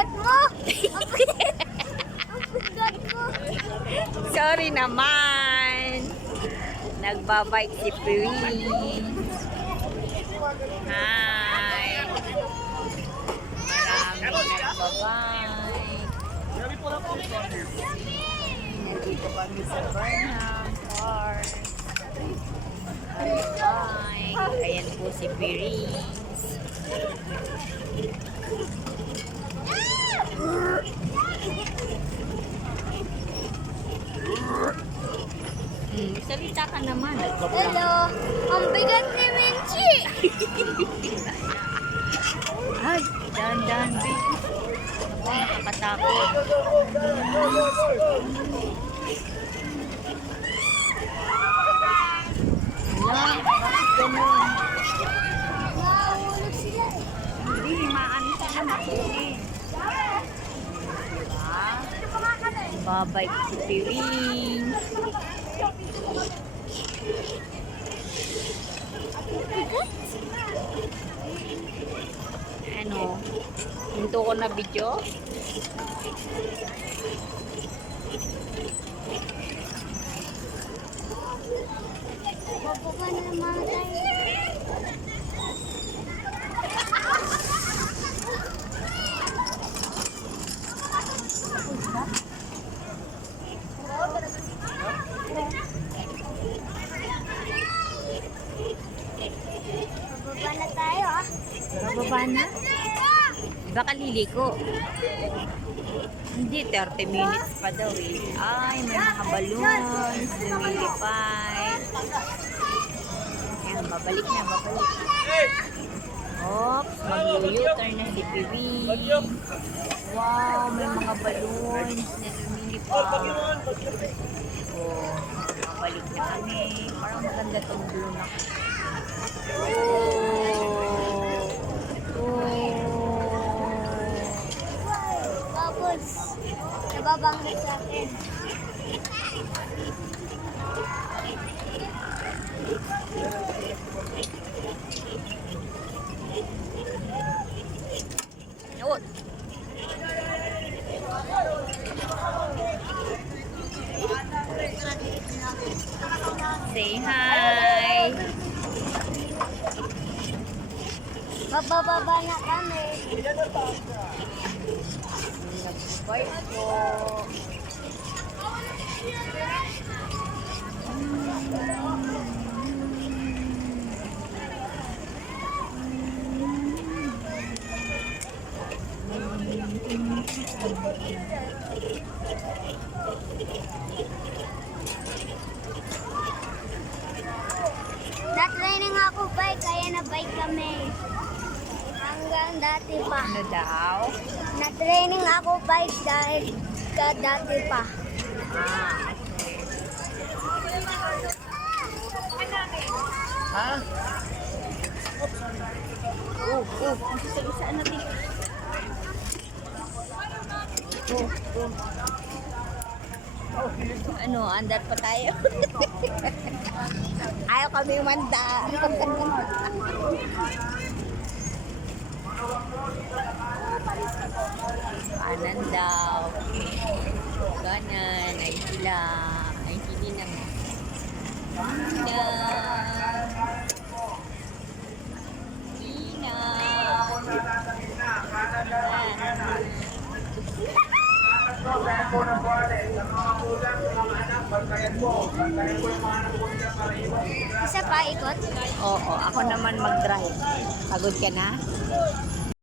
bigat mo! Ang bigat mo! Sorry naman. Nagbabike si Prince. Hi. Maraming nagbabike. Nandito kami sa Burnham Park. Bye. Ayan po si Prince. Salita ka naman. Hello! Ang bigat ni Minchi! Ay, dahan-dahan, baby. Ay, nakakatakot. Wala, bakit ganun? Nahulog sila eh. Hindi, maano ka na matulin. Diba? Babike si Prince. Ano? Hinto ko na video. Bababa na naman tayo. Bababa na tayo ah. Bababa na? Diba kaliliko? Hindi, 30 minutes pa daw eh. Ay, may mga balloons, lumilipay. Ayan, babalik na, babalik. Oops, mag-u-turn na si Piwi. Wow, may mga balloons na lumilipay. Oh, babalik na kami. Parang maganda tong blue na. Bubbles. Nababangga sa akin. Yun. Say hi. Bababa na kami. Nag-bike po. Na-training ako bike, kaya na-bike kami. Hanggang dati pa. Ano daw? Na-training ako bike dahil dati pa. Ah. Ha? Isa-isaan natin. Ano, andar pa tayo? Ayaw kami umandar. Kanan daw. Kanan. Ay sila. Ay hindi na. Ina. Ina. Isa pa ikot. Oo, ako naman mag-drive. Pagod ka na?